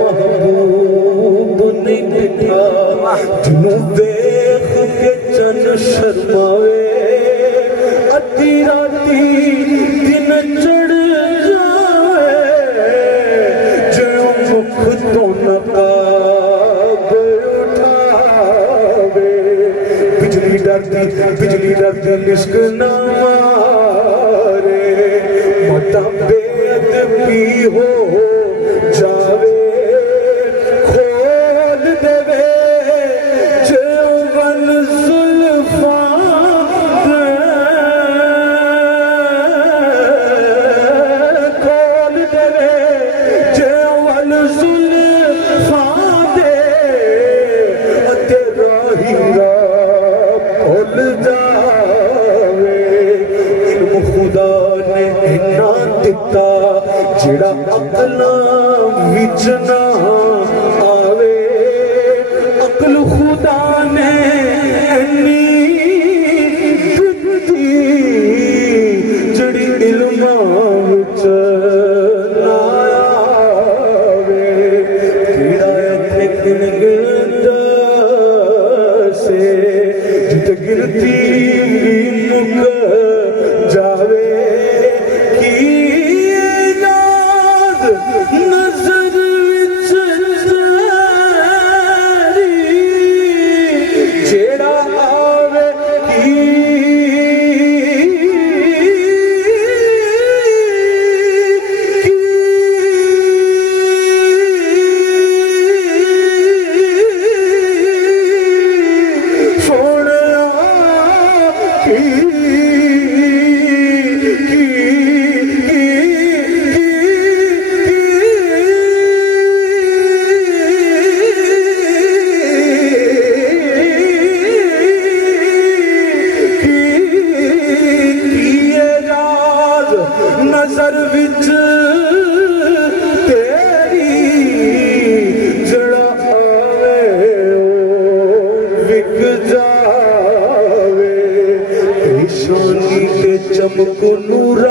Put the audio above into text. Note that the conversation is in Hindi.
महबूब नहीं दिखा जिन्हों देख के चन शर्मावे अद्धी राती दिन चढ़ जाए जो मुख तो नकाब उठावे बिजली डरती लिश्क ना मारे मता बेअदबी हो जावे खोल देवे जवन जुल्फा खोल देवे जवन जुल्फा दे तेरा हीरा खोल जावे इल्म खुदा ने इन्ना दिता जिड़ा अकला विच ना आवे अकल खुदा ने इन्नी दिती जिड़ी इल्मा विच ना आवे कीड़ा इत्थे गिन से जित गिनती भी मुक जावे नजर विच जेड़ा आवे सोना नजर विच तेरी जड़ा आवे विक जावे ईशानी ते चमक नूरा